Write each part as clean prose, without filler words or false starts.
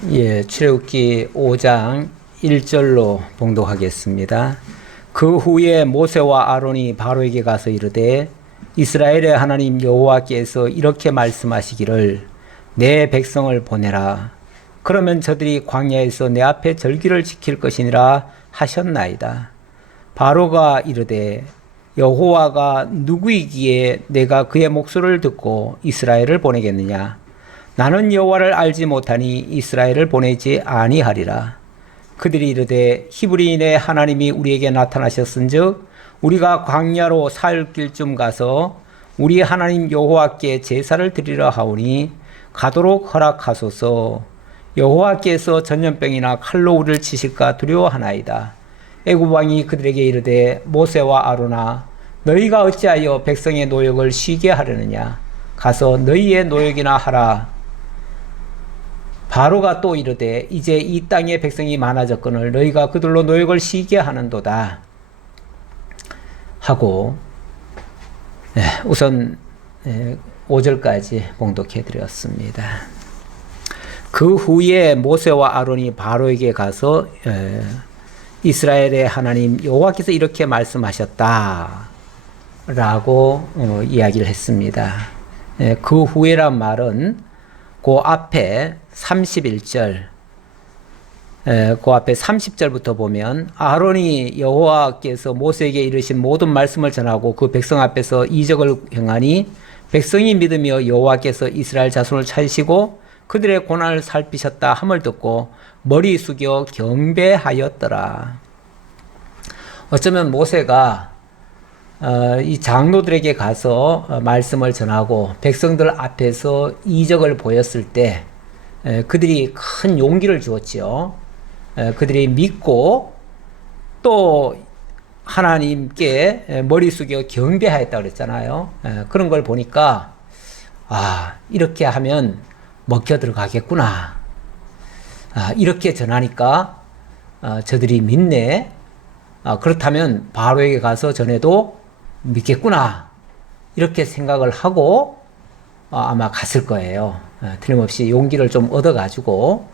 출애굽기 5장 1절로 봉독하겠습니다. 그 후에 모세와 아론이 바로에게 가서 이르되 이스라엘의 하나님 여호와께서 이렇게 말씀하시기를 내 백성을 보내라. 그러면 저들이 광야에서 내 앞에 절기를 지킬 것이니라 하셨나이다. 바로가 이르되 여호와가 누구이기에 내가 그의 목소리를 듣고 이스라엘을 보내겠느냐? 나는 여호와를 알지 못하니 이스라엘을 보내지 아니하리라. 그들이 이르되 히브리인의 하나님이 우리에게 나타나셨은즉 우리가 광야로 사흘길쯤 가서 우리 하나님 여호와께 제사를 드리려 하오니 가도록 허락하소서. 여호와께서 전염병이나 칼로 우리를 치실까 두려워하나이다. 애굽 왕이 그들에게 이르되 모세와 아론아 너희가 어찌하여 백성의 노역을 쉬게 하려느냐? 가서 너희의 노역이나 하라. 바로가 또 이르되 이제 이 땅에 백성이 많아졌거늘 너희가 그들로 노역을 쉬게 하는도다 하고 우선 5절까지 봉독해 드렸습니다. 그 후에 모세와 아론이 바로에게 가서 이스라엘의 하나님 여호와께서 이렇게 말씀하셨다 라고 이야기를 했습니다. 그 후에란 말은 그 앞에 31절, 그 앞에 30절부터 보면 아론이 여호와께서 모세에게 이르신 모든 말씀을 전하고 그 백성 앞에서 이적을 행하니 백성이 믿으며 여호와께서 이스라엘 자손을 찾으시고 그들의 고난을 살피셨다 함을 듣고 머리 숙여 경배하였더라. 어쩌면 모세가 이 장로들에게 가서 말씀을 전하고 백성들 앞에서 이적을 보였을 때 그들이 큰 용기를 주었지요. 그들이 믿고 또 하나님께 머리 숙여 경배하였다고 그랬잖아요. 그런 걸 보니까 이렇게 하면 먹혀 들어가겠구나. 이렇게 전하니까 저들이 믿네. 그렇다면 바로에게 가서 전해도 믿겠구나. 이렇게 생각을 하고 아마 갔을 거예요. 틀림없이 용기를 좀 얻어가지고.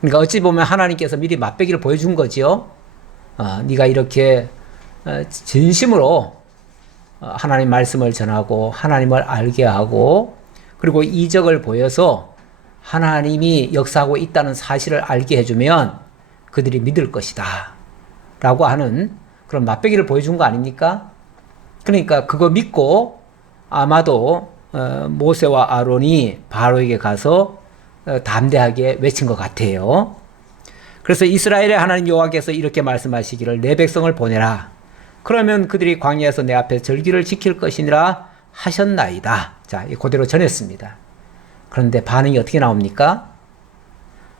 그러니까 어찌 보면 하나님께서 미리 맛배기를 보여준 거지요. 네가 이렇게 진심으로 하나님 말씀을 전하고 하나님을 알게 하고 그리고 이적을 보여서 하나님이 역사하고 있다는 사실을 알게 해주면 그들이 믿을 것이다 라고 하는 그런 맛배기를 보여준 거 아닙니까? 그러니까 그거 믿고 아마도 모세와 아론이 바로에게 가서 담대하게 외친 것 같아요. 그래서 이스라엘의 하나님 여호와께서 이렇게 말씀하시기를 내 백성을 보내라. 그러면 그들이 광야에서 내 앞에 절기를 지킬 것이니라 하셨나이다. 자, 그대로 전했습니다. 그런데 반응이 어떻게 나옵니까?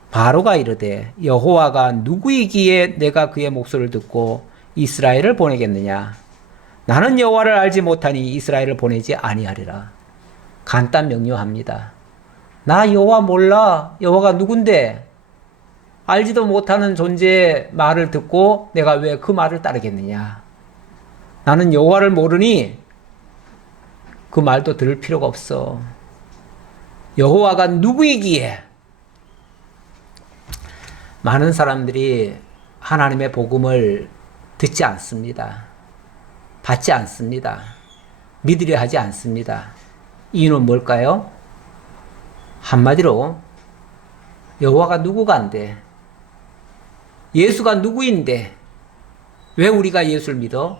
바로가 이르되 여호와가 누구이기에 내가 그의 목소리를 듣고 이스라엘을 보내겠느냐? 나는 여호와를 알지 못하니 이스라엘을 보내지 아니하리라. 간단 명료합니다. 나 여호와 몰라. 여호와가 누군데? 알지도 못하는 존재의 말을 듣고 내가 왜 그 말을 따르겠느냐? 나는 여호와를 모르니 그 말도 들을 필요가 없어. 여호와가 누구이기에? 많은 사람들이 하나님의 복음을 듣지 않습니다. 받지 않습니다. 믿으려 하지 않습니다. 이유는 뭘까요? 한마디로 여호와가 누구간데? 예수가 누구인데? 왜 우리가 예수를 믿어?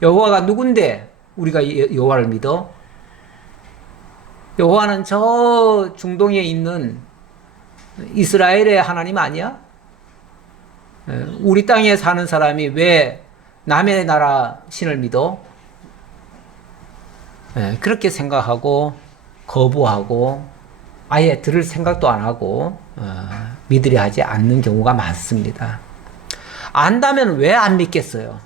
여호와가 누군데 우리가 여호와를 믿어? 여호와는 저 중동에 있는 이스라엘의 하나님 아니야? 우리 땅에 사는 사람이 왜 남의 나라 신을 믿어? 그렇게 생각하고 거부하고 아예 들을 생각도 안 하고 믿으려 하지 않는 경우가 많습니다. 안다면 왜 안 믿겠어요?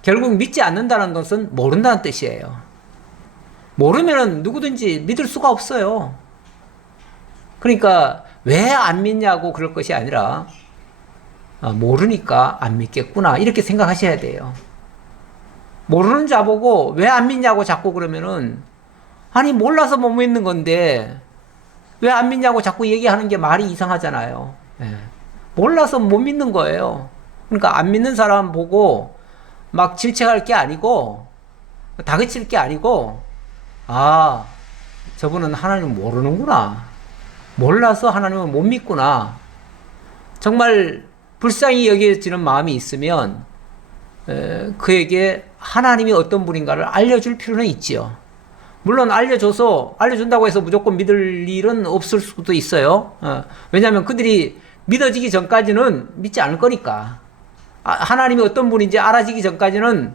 결국 믿지 않는다는 것은 모른다는 뜻이에요. 모르면 누구든지 믿을 수가 없어요. 그러니까 왜 안 믿냐고 그럴 것이 아니라 모르니까 안 믿겠구나 이렇게 생각하셔야 돼요. 모르는 자보고 왜 안 믿냐고 자꾸 그러면은 아니 몰라서 못 믿는 건데 왜 안 믿냐고 자꾸 얘기하는 게 말이 이상하잖아요. 예. 몰라서 못 믿는 거예요. 그러니까 안 믿는 사람 보고 막 질책할 게 아니고 다그칠 게 아니고 아, 저분은 하나님을 모르는구나. 몰라서 하나님을 못 믿구나. 정말 불쌍히 여겨지는 마음이 있으면 그에게 하나님이 어떤 분인가를 알려줄 필요는 있지요. 물론 알려준다고 해서 무조건 믿을 일은 없을 수도 있어요. 왜냐하면 그들이 믿어지기 전까지는 믿지 않을 거니까. 하나님이 어떤 분인지 알아지기 전까지는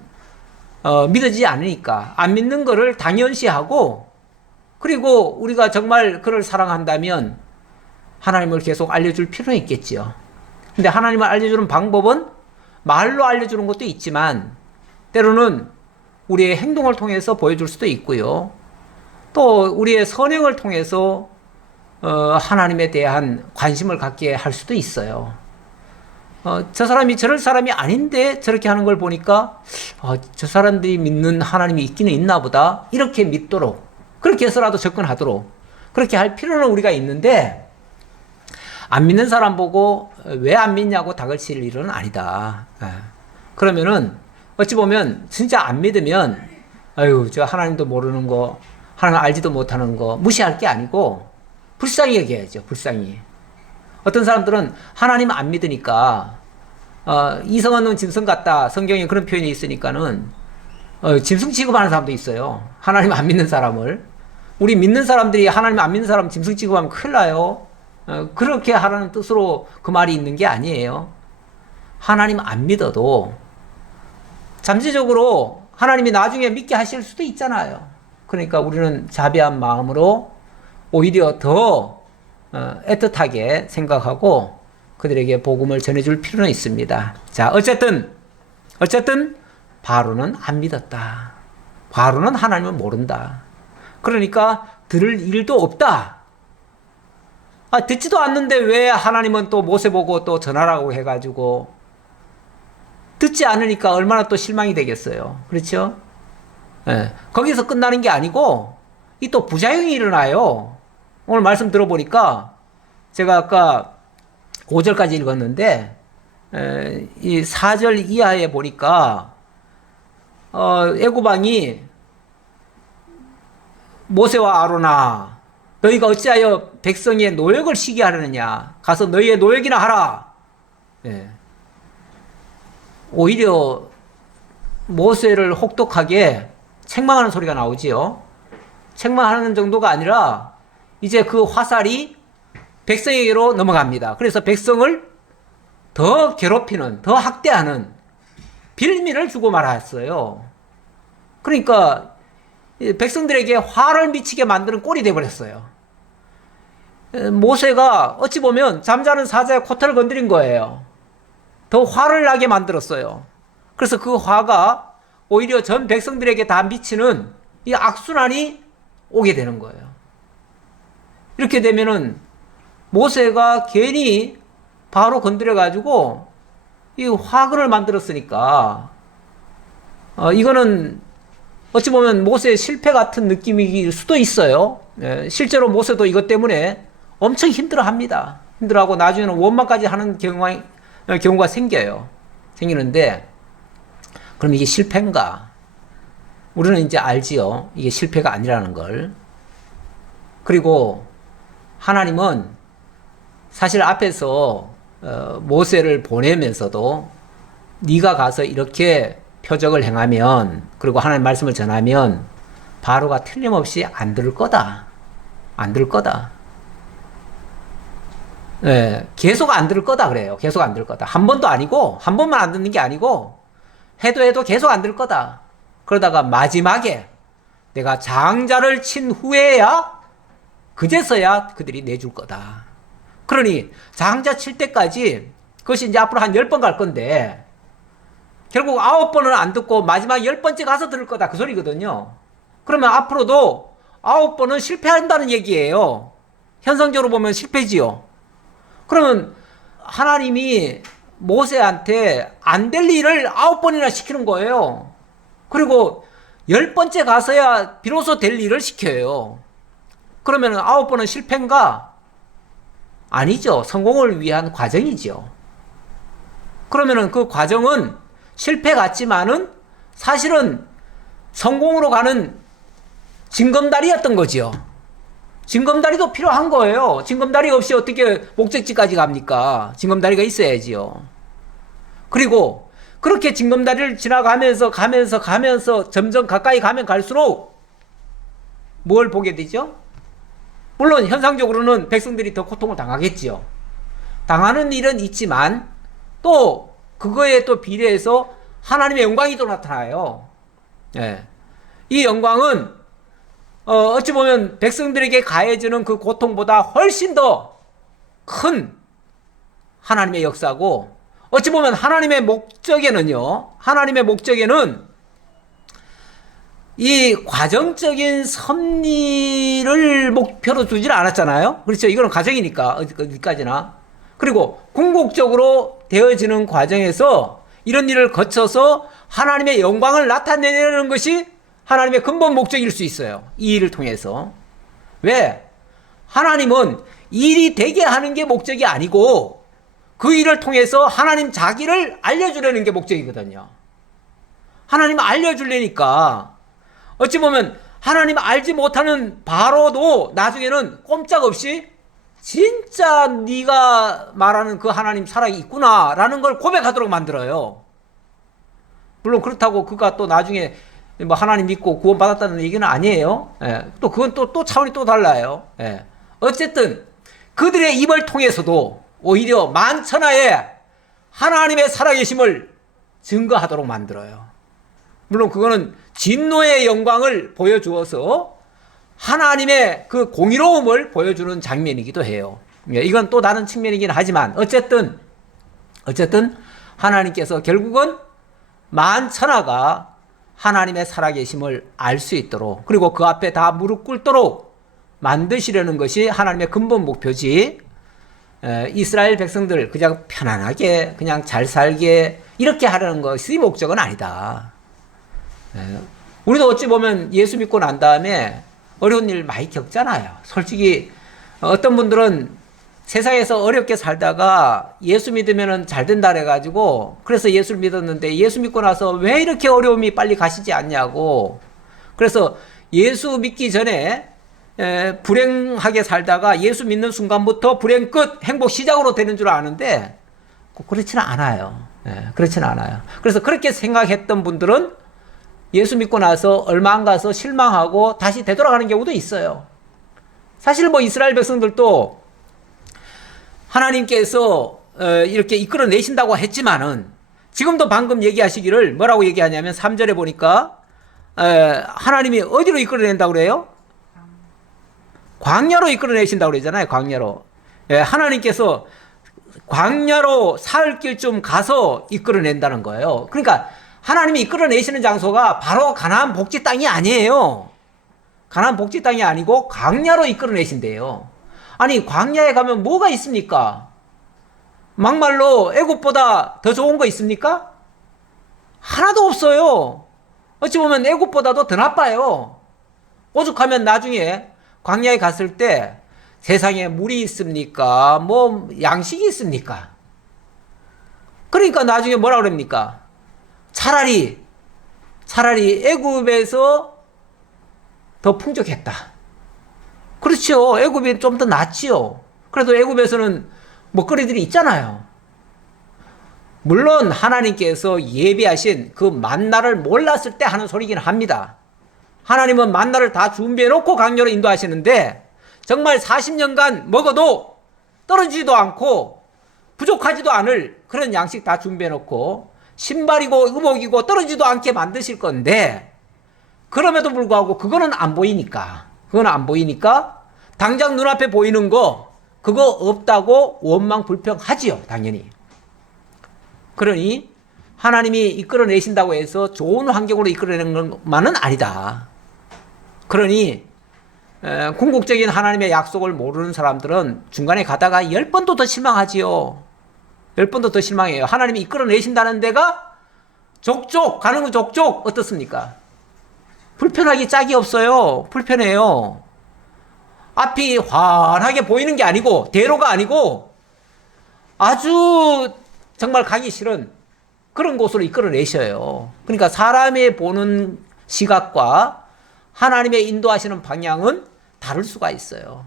믿어지지 않으니까. 안 믿는 거를 당연시하고, 그리고 우리가 정말 그를 사랑한다면 하나님을 계속 알려줄 필요는 있겠지요. 근데 하나님을 알려주는 방법은 말로 알려주는 것도 있지만 때로는 우리의 행동을 통해서 보여줄 수도 있고요. 또 우리의 선행을 통해서 하나님에 대한 관심을 갖게 할 수도 있어요. 저 사람이 저럴 사람이 아닌데 저렇게 하는 걸 보니까 저 사람들이 믿는 하나님이 있기는 있나 보다. 이렇게 믿도록, 그렇게 해서라도 접근하도록 그렇게 할 필요는 우리가 있는데, 안 믿는 사람 보고 왜 안 믿냐고 다그칠 일은 아니다. 그러면은 어찌 보면 진짜 안 믿으면 아유, 저 하나님도 모르는 거, 하나님 알지도 못하는 거 무시할 게 아니고 불쌍히 여겨야죠. 불쌍히. 어떤 사람들은 하나님 안 믿으니까 이성은 짐승 같다. 성경에 그런 표현이 있으니까는 짐승 취급하는 사람도 있어요. 하나님 안 믿는 사람을. 우리 믿는 사람들이 하나님 안 믿는 사람 짐승 취급하면 큰일 나요. 그렇게 하라는 뜻으로 그 말이 있는 게 아니에요. 하나님 안 믿어도 잠재적으로 하나님이 나중에 믿게 하실 수도 있잖아요. 그러니까 우리는 자비한 마음으로 오히려 더 애틋하게 생각하고 그들에게 복음을 전해줄 필요는 있습니다. 자, 어쨌든 바로는 안 믿었다. 바로는 하나님을 모른다. 그러니까 들을 일도 없다. 듣지도 않는데 왜 하나님은 또 모세 보고 또 전하라고 해가지고, 듣지 않으니까 얼마나 또 실망이 되겠어요. 그렇죠? 예. 거기서 끝나는 게 아니고 이 또 부작용이 일어나요. 오늘 말씀 들어보니까 제가 아까 5절까지 읽었는데 이 4절 이하에 보니까 애굽 왕이 모세와 아론아, 너희가 어찌하여 백성의 노역을 시게 하려느냐? 가서 너희의 노역이나 하라. 예. 오히려 모세를 혹독하게 책망하는 소리가 나오지요. 책망하는 정도가 아니라 이제 그 화살이 백성에게로 넘어갑니다. 그래서 백성을 더 괴롭히는, 더 학대하는 빌미를 주고 말았어요. 그러니까 백성들에게 화를 미치게 만드는 꼴이 되어버렸어요. 모세가 어찌 보면 잠자는 사자의 코털을 건드린 거예요. 더 화를 나게 만들었어요. 그래서 그 화가 오히려 전 백성들에게 다 미치는 이 악순환이 오게 되는 거예요. 이렇게 되면은 모세가 괜히 바로 건드려가지고 이 화근을 만들었으니까 이거는 어찌 보면 모세의 실패 같은 느낌일 수도 있어요. 실제로 모세도 이것 때문에 엄청 힘들어합니다. 힘들어하고 나중에는 원망까지 하는 경우가 생기는데, 그럼 이게 실패인가? 우리는 이제 알지요. 이게 실패가 아니라는 걸. 그리고 하나님은 사실 앞에서 모세를 보내면서도 네가 가서 이렇게 표적을 행하면, 그리고 하나님 말씀을 전하면 바로가 틀림없이 안 들을 거다. 안 들을 거다. 예, 계속 안 들을 거다 그래요. 계속 안 들을 거다. 한 번도 아니고, 한 번만 안 듣는 게 아니고 해도 계속 안 들을 거다. 그러다가 마지막에 내가 장자를 친 후에야, 그제서야 그들이 내줄 거다. 그러니 장자 칠 때까지, 그것이 이제 앞으로 한 10번 갈 건데 결국 9번은 안 듣고 마지막 10번째 가서 들을 거다, 그 소리거든요. 그러면 앞으로도 9번은 실패한다는 얘기예요. 현상적으로 보면 실패지요. 그러면 하나님이 모세한테 안 될 일을 9번이나 시키는 거예요. 그리고 10번째 가서야 비로소 될 일을 시켜요. 그러면 9번은 실패인가? 아니죠. 성공을 위한 과정이죠. 그러면은 그 과정은 실패 같지만은 사실은 성공으로 가는 징검다리였던 거지요. 징검다리도 필요한 거예요. 징검다리 없이 어떻게 목적지까지 갑니까? 징검다리가 있어야지요. 그리고 그렇게 징검다리를 지나가면서 가면서 점점 가까이 가면 갈수록 뭘 보게 되죠? 물론 현상적으로는 백성들이 더 고통을 당하겠지요. 당하는 일은 있지만 또 그거에 또 비례해서 하나님의 영광이 또 나타나요. 예. 이 영광은 어찌 보면 백성들에게 가해지는 그 고통보다 훨씬 더 큰 하나님의 역사고, 어찌 보면 하나님의 목적에는 이 과정적인 섭리를 목표로 두질 않았잖아요. 그렇죠. 이거는 과정이니까 어디까지나. 그리고 궁극적으로 되어지는 과정에서 이런 일을 거쳐서 하나님의 영광을 나타내는 것이 하나님의 근본 목적일 수 있어요. 이 일을 통해서. 왜? 하나님은 일이 되게 하는 게 목적이 아니고 그 일을 통해서 하나님 자기를 알려주려는 게 목적이거든요. 하나님 알려주려니까 어찌 보면 하나님 알지 못하는 바로도 나중에는 꼼짝없이 진짜 네가 말하는 그 하나님 살아있구나 라는 걸 고백하도록 만들어요. 물론 그렇다고 그가 또 나중에 뭐 하나님 믿고 구원받았다는 얘기는 아니에요. 예. 또 그건 또 차원이 또 달라요. 예. 어쨌든 그들의 입을 통해서도 오히려 만천하에 하나님의 살아계심을 증거하도록 만들어요. 물론 그거는 진노의 영광을 보여주어서 하나님의 그 공의로움을 보여주는 장면이기도 해요. 이건 또 다른 측면이긴 하지만 어쨌든 하나님께서 결국은 만천하가 하나님의 살아계심을 알 수 있도록, 그리고 그 앞에 다 무릎 꿇도록 만드시려는 것이 하나님의 근본 목표지, 이스라엘 백성들 그냥 편안하게 그냥 잘 살게 이렇게 하려는 것이 목적은 아니다. 우리도 어찌 보면 예수 믿고 난 다음에 어려운 일 많이 겪잖아요. 솔직히 어떤 분들은 세상에서 어렵게 살다가 예수 믿으면 잘 된다 그래가지고 그래서 예수를 믿었는데 예수 믿고 나서 왜 이렇게 어려움이 빨리 가시지 않냐고, 그래서 예수 믿기 전에 불행하게 살다가 예수 믿는 순간부터 불행 끝, 행복 시작으로 되는 줄 아는데 그렇지는 않아요. 그렇지는 않아요. 그래서 그렇게 생각했던 분들은 예수 믿고 나서 얼마 안 가서 실망하고 다시 되돌아가는 경우도 있어요. 사실 뭐 이스라엘 백성들도 하나님께서 이렇게 이끌어내신다고 했지만은 지금도 방금 얘기하시기를 뭐라고 얘기하냐면 3절에 보니까 하나님이 어디로 이끌어낸다고 그래요? 광야로 이끌어내신다고 그러잖아요. 광야로. 하나님께서 광야로 사흘 길쯤 가서 이끌어낸다는 거예요. 그러니까 하나님이 이끌어내시는 장소가 바로 가나안 복지 땅이 아니에요. 가나안 복지 땅이 아니고 광야로 이끌어내신대요. 아니 광야에 가면 뭐가 있습니까? 막말로 애굽보다 더 좋은 거 있습니까? 하나도 없어요. 어찌 보면 애굽보다도 더 나빠요. 오죽하면 나중에 광야에 갔을 때 세상에 물이 있습니까? 뭐 양식이 있습니까? 그러니까 나중에 뭐라 그럽니까? 차라리 애굽에서 더 풍족했다. 그렇죠. 애굽이 좀 더 낫지요. 그래도 애굽에서는 먹거리들이 있잖아요. 물론 하나님께서 예비하신 그 만나를 몰랐을 때 하는 소리긴 합니다. 하나님은 만나를 다 준비해 놓고 광야로 인도하시는데 정말 40년간 먹어도 떨어지지도 않고 부족하지도 않을 그런 양식 다 준비해 놓고 신발이고 의복이고 떨어지지도 않게 만드실 건데, 그럼에도 불구하고 그거는 안 보이니까 당장 눈앞에 보이는 거 그거 없다고 원망 불평하지요. 당연히. 그러니 하나님이 이끌어내신다고 해서 좋은 환경으로 이끌어내는 것만은 아니다. 그러니 궁극적인 하나님의 약속을 모르는 사람들은 중간에 가다가 10번도 더 실망하지요. 10번도 더 실망해요. 하나님이 이끌어내신다는 데가 족족 가는 거 족족 어떻습니까? 불편하기 짝이 없어요. 불편해요. 앞이 환하게 보이는 게 아니고 대로가 아니고 아주 정말 가기 싫은 그런 곳으로 이끌어내셔요. 그러니까 사람의 보는 시각과 하나님의 인도하시는 방향은 다를 수가 있어요.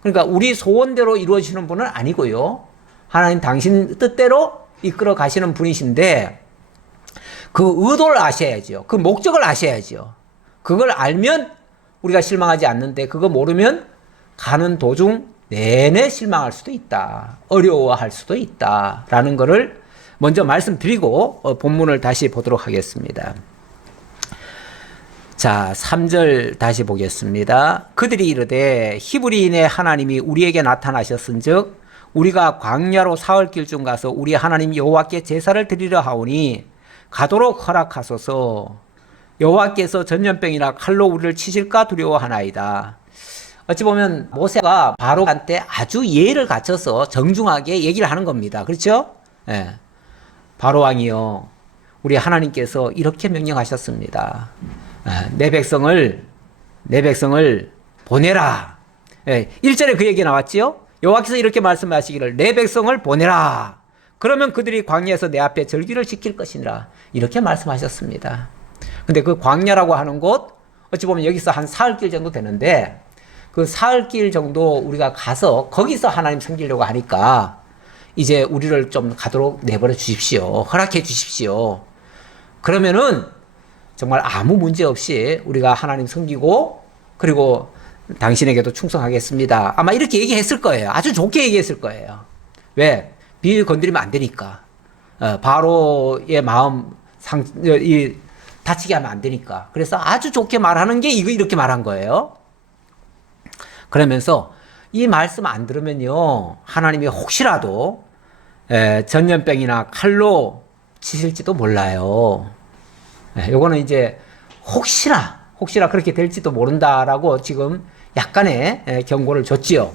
그러니까 우리 소원대로 이루어지는 분은 아니고요. 하나님 당신 뜻대로 이끌어 가시는 분이신데 그 의도를 아셔야죠. 그 목적을 아셔야죠. 그걸 알면 우리가 실망하지 않는데 그거 모르면 가는 도중 내내 실망할 수도 있다. 어려워할 수도 있다라는 것을 먼저 말씀드리고 본문을 다시 보도록 하겠습니다. 자, 3절 다시 보겠습니다. 그들이 이르되 히브리인의 하나님이 우리에게 나타나셨은즉 우리가 광야로 사흘 길 중 가서 우리 하나님 여호와께 제사를 드리려 하오니 가도록 허락하소서. 여호와께서 전염병이나 칼로 우리를 치실까 두려워하나이다. 어찌 보면 모세가 바로한테 아주 예의를 갖춰서 정중하게 얘기를 하는 겁니다. 그렇죠? 예. 바로 왕이요, 우리 하나님께서 이렇게 명령하셨습니다. 내 백성을 보내라. 예. 1절에 그 얘기 나왔지요? 여호와께서 이렇게 말씀하시기를 내 백성을 보내라. 그러면 그들이 광야에서 내 앞에 절기를 지킬 것이니라. 이렇게 말씀하셨습니다. 근데 그 광야라고 하는 곳 어찌 보면 여기서 한 사흘길 정도 되는데 그 사흘길 정도 우리가 가서 거기서 하나님 섬기려고 하니까 이제 우리를 좀 가도록 내버려 주십시오. 허락해 주십시오. 그러면은 정말 아무 문제 없이 우리가 하나님 섬기고 그리고 당신에게도 충성하겠습니다. 아마 이렇게 얘기했을 거예요. 아주 좋게 얘기했을 거예요. 왜? 비위 건드리면 안 되니까. 바로의 마음 다치게 하면 안 되니까. 그래서 아주 좋게 말하는 게 이렇게 말한 거예요. 그러면서 이 말씀 안 들으면요, 하나님이 혹시라도 전염병이나 칼로 치실지도 몰라요. 요거는 이제 혹시나 그렇게 될지도 모른다라고 지금 약간의 경고를 줬지요.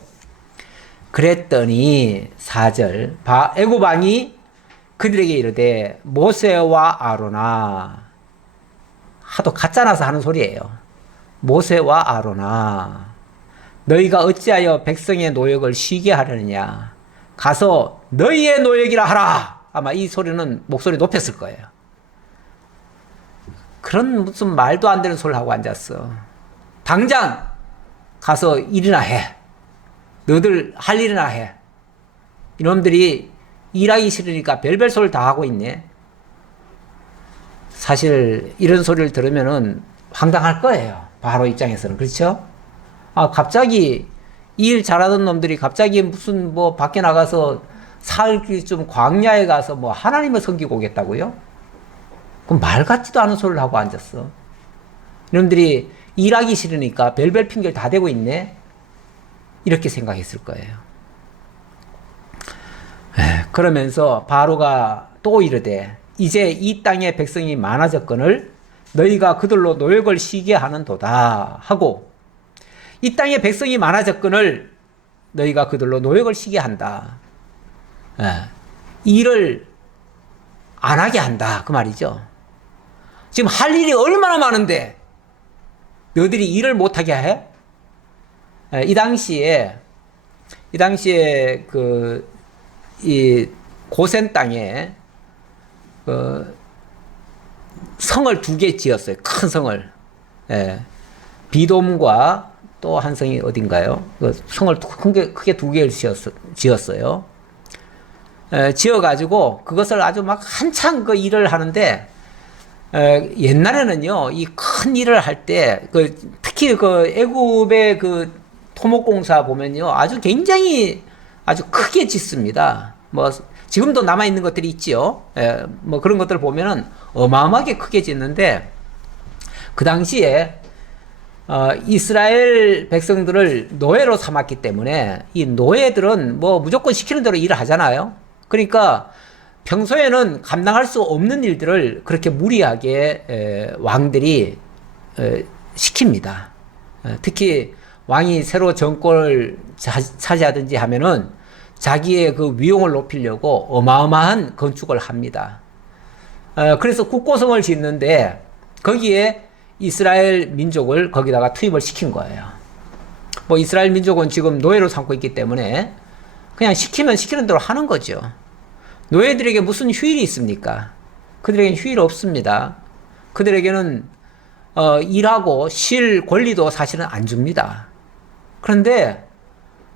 그랬더니 4절 애굽 왕이 그들에게 이르되 모세와 아로나, 하도 가짜나서 하는 소리예요. 모세와 아로나, 너희가 어찌하여 백성의 노역을 쉬게 하려느냐? 가서 너희의 노역이라 하라. 아마 이 소리는 목소리 높였을 거예요. 그런 무슨 말도 안 되는 소리를 하고 앉았어. 당장 가서 일이나 해. 너들 할 일이나 해. 이놈들이 일하기 싫으니까 별별 소리를 다 하고 있네. 사실 이런 소리를 들으면은 황당할 거예요. 바로 입장에서는. 그렇죠? 갑자기 일 잘하던 놈들이 갑자기 무슨 밖에 나가서 사흘 좀 광야에 가서 하나님을 섬기고 오겠다고요? 그럼 말 같지도 않은 소리를 하고 앉았어. 이놈들이 일하기 싫으니까 별별 핑계를 다 대고 있네. 이렇게 생각했을 거예요. 그러면서 바로가 또 이르되 이제 이 땅의 백성이 많아졌거늘 너희가 그들로 노역을 쉬게 하는도다 하고, 이 땅의 백성이 많아졌거늘 너희가 그들로 노역을 쉬게 한다. 일을 안 하게 한다. 그 말이죠. 지금 할 일이 얼마나 많은데 너희들이 일을 못하게 해? 이 당시에 이 고센 땅에 성을 2개 지었어요. 큰 성을. 비돔과 또 한 성이 어딘가요? 성을 크게 2개를 지었어요. 지어가지고 그것을 아주 막 한창 그 일을 하는데, 옛날에는요, 이 큰 일을 할 때, 특히 애굽의 토목공사 보면요, 굉장히 아주 크게 짓습니다. 지금도 남아있는 것들이 있지요. 그런 것들을 보면은 어마어마하게 크게 짓는데, 그 당시에, 이스라엘 백성들을 노예로 삼았기 때문에, 이 노예들은 무조건 시키는 대로 일을 하잖아요. 그러니까, 평소에는 감당할 수 없는 일들을 그렇게 무리하게 왕들이 시킵니다. 특히 왕이 새로 정권을 차지하든지 하면은 자기의 그 위용을 높이려고 어마어마한 건축을 합니다. 그래서 국고성을 짓는데 거기에 이스라엘 민족을 거기다가 투입을 시킨 거예요. 뭐 이스라엘 민족은 지금 노예로 삼고 있기 때문에 그냥 시키면 시키는 대로 하는 거죠. 노예들에게 무슨 휴일이 있습니까? 그들에게는 휴일 없습니다. 그들에게는 일하고 쉴 권리도 사실은 안 줍니다. 그런데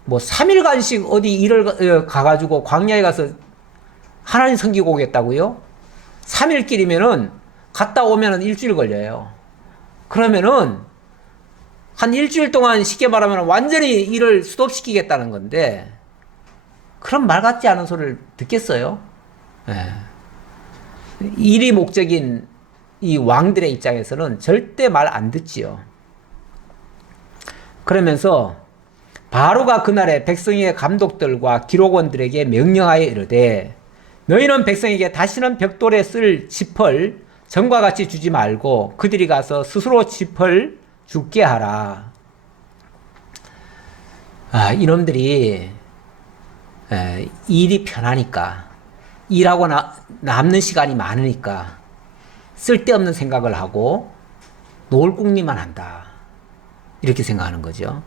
뭐 3일간씩 어디 일을 가가지고 광야에 가서 하나님 섬기고 오겠다고요? 3일길이면은 갔다 오면은 일주일 걸려요. 그러면은 한 일주일 동안 쉽게 말하면 완전히 일을 스톱시키겠다는 건데, 그런 말 같지 않은 소리를 듣겠어요? 예. 일이 목적인 이 왕들의 입장에서는 절대 말 안 듣지요. 그러면서 바로가 그날에 백성의 감독들과 기록원들에게 명령하여 이르되, 너희는 백성에게 다시는 벽돌에 쓸 짚을 전과 같이 주지 말고 그들이 가서 스스로 짚을 죽게 하라. 이놈들이 일이 편하니까, 일하고 남는 시간이 많으니까 쓸데없는 생각을 하고 노을궁리만 한다, 이렇게 생각하는 거죠.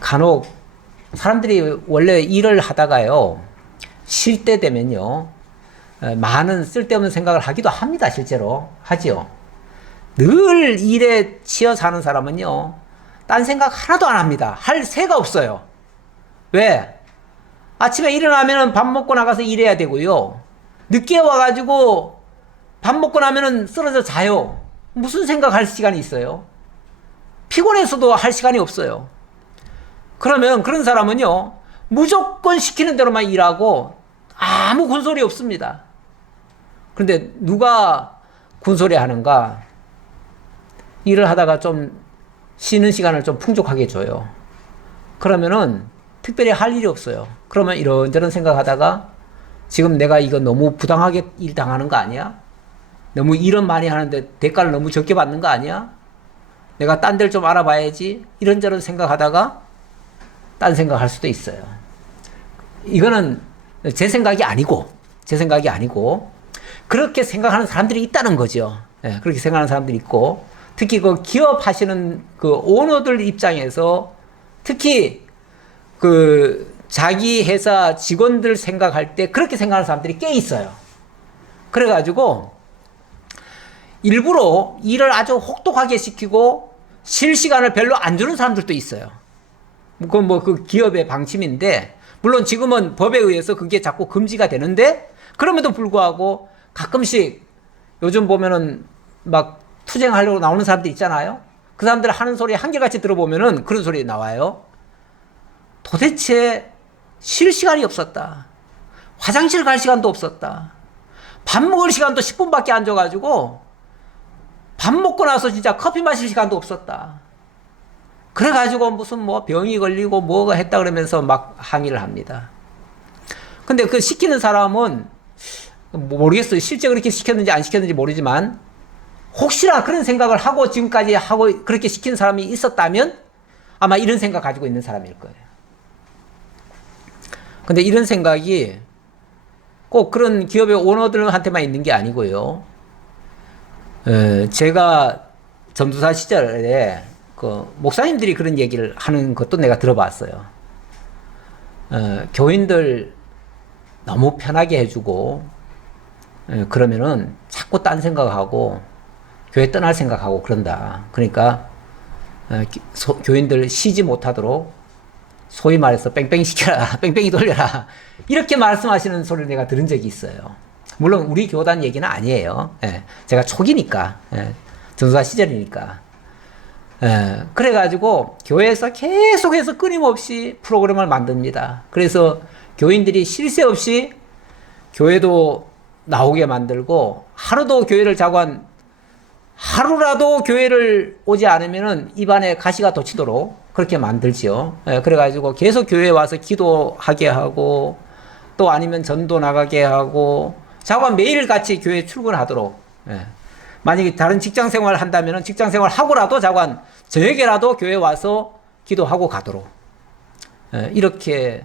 간혹 사람들이 원래 일을 하다가요, 쉴 때 되면요, 많은 쓸데없는 생각을 하기도 합니다. 실제로 하지요. 늘 일에 치여 사는 사람은요, 딴 생각 하나도 안 합니다. 할 새가 없어요. 왜? 아침에 일어나면은 밥 먹고 나가서 일해야 되고요, 늦게 와가지고 밥 먹고 나면은 쓰러져 자요. 무슨 생각할 시간이 있어요? 피곤해서도 할 시간이 없어요. 그러면 그런 사람은요, 무조건 시키는 대로만 일하고 아무 군소리 없습니다. 그런데 누가 군소리 하는가? 일을 하다가 좀 쉬는 시간을 좀 풍족하게 줘요. 그러면은 특별히 할 일이 없어요. 그러면 이런저런 생각하다가, 지금 내가 이거 너무 부당하게 일 당하는 거 아니야? 너무 일은 많이 하는데 대가를 너무 적게 받는 거 아니야? 내가 딴 데를 좀 알아봐야지. 이런저런 생각하다가 딴 생각할 수도 있어요. 이거는 제 생각이 아니고 그렇게 생각하는 사람들이 있다는 거죠. 예, 그렇게 생각하는 사람들이 있고, 특히 그 기업 하시는 그 오너들 입장에서 특히 그 자기 회사 직원들 생각할 때 그렇게 생각하는 사람들이 꽤 있어요. 그래가지고 일부러 일을 아주 혹독하게 시키고 쉴 시간을 별로 안 주는 사람들도 있어요. 그건 뭐 그 기업의 방침인데, 물론 지금은 법에 의해서 그게 자꾸 금지가 되는데, 그럼에도 불구하고 가끔씩 요즘 보면은 막 투쟁하려고 나오는 사람들 있잖아요. 그 사람들 하는 소리 한결같이 들어보면은 그런 소리 나와요. 도대체 쉴 시간이 없었다. 화장실 갈 시간도 없었다. 밥 먹을 시간도 10분밖에 안 줘가지고 밥 먹고 나서 진짜 커피 마실 시간도 없었다. 그래가지고 무슨 뭐 병이 걸리고 뭐가 했다 그러면서 막 항의를 합니다. 근데 그 시키는 사람은 모르겠어요. 실제 그렇게 시켰는지 안 시켰는지 모르지만, 혹시나 그런 생각을 하고 지금까지 하고 그렇게 시킨 사람이 있었다면 아마 이런 생각 가지고 있는 사람일 거예요. 근데 이런 생각이 꼭 그런 기업의 오너들한테만 있는 게 아니고요. 제가 전도사 시절에 그 목사님들이 그런 얘기를 하는 것도 내가 들어봤어요. 교인들 너무 편하게 해주고, 그러면은 자꾸 딴 생각하고 교회 떠날 생각하고 그런다. 그러니까 교인들 쉬지 못하도록 소위 말해서 뺑뺑이 시켜라, 뺑뺑이 돌려라, 이렇게 말씀하시는 소리를 내가 들은 적이 있어요. 물론 우리 교단 얘기는 아니에요. 제가 초기니까, 전도사 시절이니까. 그래가지고 교회에서 계속해서 끊임없이 프로그램을 만듭니다. 그래서 교인들이 쉴 새 없이 교회도 나오게 만들고, 하루도 교회를 자관, 하루라도 교회를 오지 않으면은 입안에 가시가 돋치도록 그렇게 만들지요. 그래가지고 계속 교회에 와서 기도하게 하고, 또 아니면 전도 나가게 하고, 자관 매일 같이 교회 출근하도록. 만약에 다른 직장 생활 한다면은 직장 생활 하고라도 자관 저녁에라도 교회 와서 기도하고 가도록, 이렇게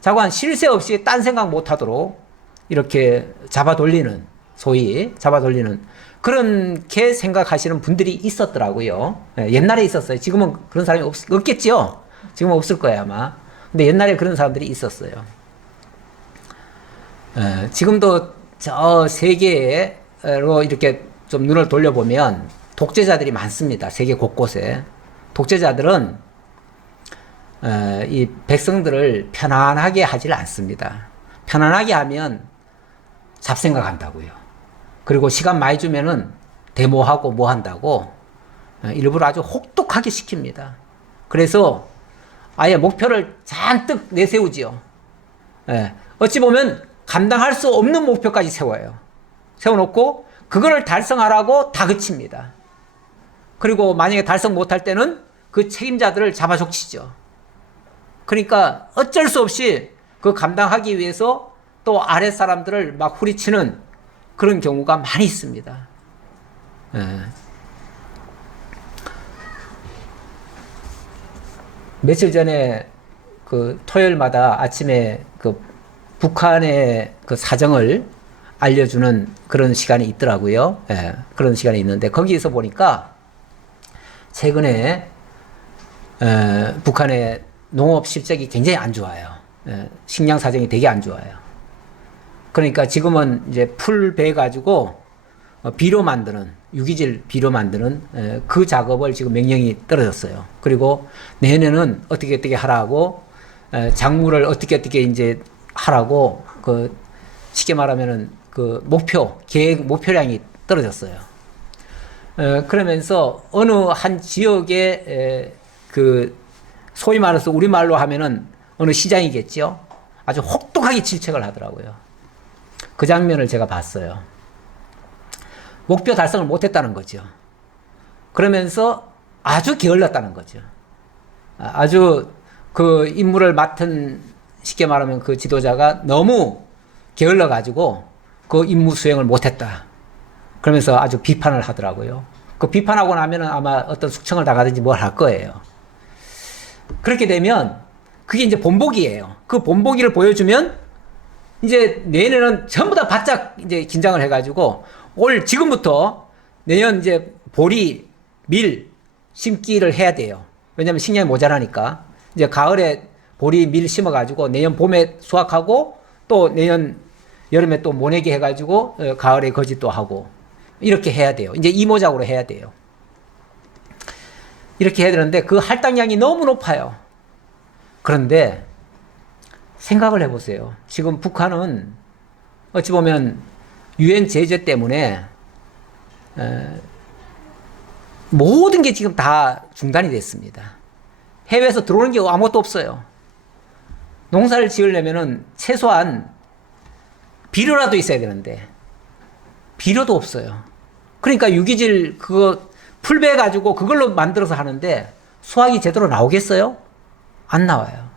자관 쉴 새 없이 딴 생각 못 하도록 이렇게 잡아 돌리는, 소위 잡아 돌리는 그렇게 생각하시는 분들이 있었더라고요. 옛날에 있었어요. 지금은 그런 사람이 없겠죠? 지금은 없을 거예요, 아마. 근데 옛날에 그런 사람들이 있었어요. 지금도 저 세계로 이렇게 좀 눈을 돌려보면 독재자들이 많습니다. 세계 곳곳에. 독재자들은 이 백성들을 편안하게 하질 않습니다. 편안하게 하면 잡생각한다고요. 그리고 시간 많이 주면은 데모하고 뭐 한다고 일부러 아주 혹독하게 시킵니다. 그래서 아예 목표를 잔뜩 내세우지요. 어찌 보면 감당할 수 없는 목표까지 세워요. 세워놓고 그거를 달성하라고 다그칩니다. 그리고 만약에 달성 못할 때는 그 책임자들을 잡아족치죠. 그러니까 어쩔 수 없이 그 감당하기 위해서 또 아랫 사람들을 막 후리치는 그런 경우가 많이 있습니다. 며칠 전에 그 토요일마다 아침에 그 북한의 그 사정을 알려주는 그런 시간이 있더라고요. 그런 시간이 있는데 거기에서 보니까 최근에 북한의 농업 실적이 굉장히 안 좋아요. 식량 사정이 되게 안 좋아요. 그러니까 지금은 이제 풀 배 가지고 비료 만드는 유기질 비료 만드는 그 작업을 지금 명령이 떨어졌어요. 그리고 내년에는 어떻게 하라고 작물을 어떻게 이제 하라고 그 쉽게 말하면은 그 계획 목표량이 떨어졌어요. 그러면서 어느 한 지역에 그 소위 말해서 우리말로 하면은 어느 시장이겠죠. 아주 혹독하게 질책을 하더라고요. 그 장면을 제가 봤어요. 목표 달성을 못했다는 거죠. 그러면서 아주 게을렀다는 거죠. 아주 그 임무를 맡은 쉽게 말하면 그 지도자가 너무 게을러가지고 그 임무 수행을 못했다. 그러면서 아주 비판을 하더라고요. 그 비판하고 나면은 아마 어떤 숙청을 당하든지 뭘 할 거예요. 그렇게 되면 그게 이제 본보기예요. 그 본보기를 보여주면 이제 내년은 전부 다 바짝 이제 긴장을 해가지고 지금부터 내년 이제 보리, 밀 심기를 해야 돼요. 왜냐면 식량이 모자라니까. 이제 가을에 보리, 밀 심어가지고 내년 봄에 수확하고 또 내년 여름에 또 모내기 해가지고 가을에 거짓 또 하고 이렇게 해야 돼요. 이제 이모작으로 해야 돼요. 이렇게 해야 되는데 그 할당량이 너무 높아요. 그런데 생각을 해보세요. 지금 북한은 어찌 보면 유엔 제재 때문에 모든 게 지금 다 중단이 됐습니다. 해외에서 들어오는 게 아무것도 없어요. 농사를 지으려면은 최소한 비료라도 있어야 되는데 비료도 없어요. 그러니까 유기질 그거 풀베 가지고 그걸로 만들어서 하는데 수확이 제대로 나오겠어요? 안 나와요.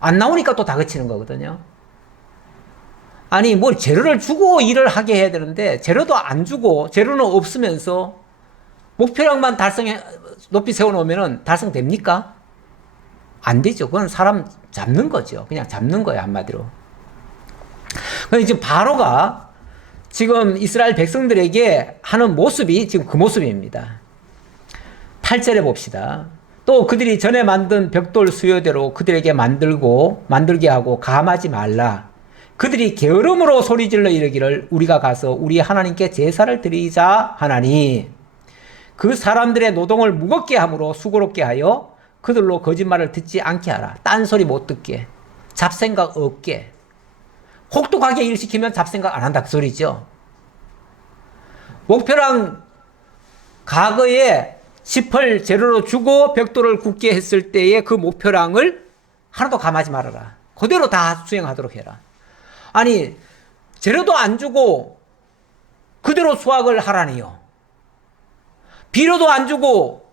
안 나오니까 또 다그치는 거거든요. 아니 뭐 재료를 주고 일을 하게 해야 되는데 재료도 안 주고 재료는 없으면서 목표량만 높이 세워놓으면 달성됩니까? 안 되죠. 그건 사람 잡는 거죠. 그냥 잡는 거예요, 한마디로. 근데 지금 바로가 지금 이스라엘 백성들에게 하는 모습이 지금 그 모습입니다. 8절에 봅시다. 또 그들이 전에 만든 벽돌 수요대로 그들에게 만들게 하고 감하지 말라. 그들이 게으름으로 소리질러 이르기를 우리가 가서 우리 하나님께 제사를 드리자 하나니 그 사람들의 노동을 무겁게 함으로 수고롭게 하여 그들로 거짓말을 듣지 않게 하라. 딴소리 못 듣게. 잡생각 없게. 혹독하게 일시키면 잡생각 안 한다 그 소리죠. 목표랑 과거에 짚을 재료로 주고 벽돌을 굽게 했을 때의 그 목표량을 하나도 감하지 말아라. 그대로 다 수행하도록 해라. 아니 재료도 안 주고 그대로 수확을 하라니요. 비료도 안 주고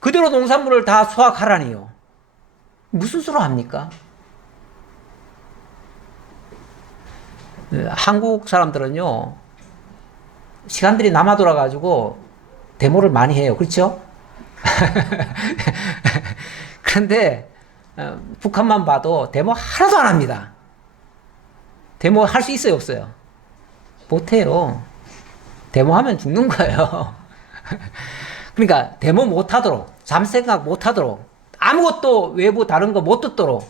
그대로 농산물을 다 수확하라니요. 무슨 수로 합니까? 한국 사람들은요 시간들이 남아 돌아가지고 데모를 많이 해요. 그렇죠? 그런데 북한만 봐도 데모 하나도 안 합니다. 데모 할 수 있어요, 없어요? 못해요. 데모하면 죽는 거예요. 그러니까 데모 못하도록, 잠생각 못하도록, 아무것도 외부 다른 거 못 듣도록,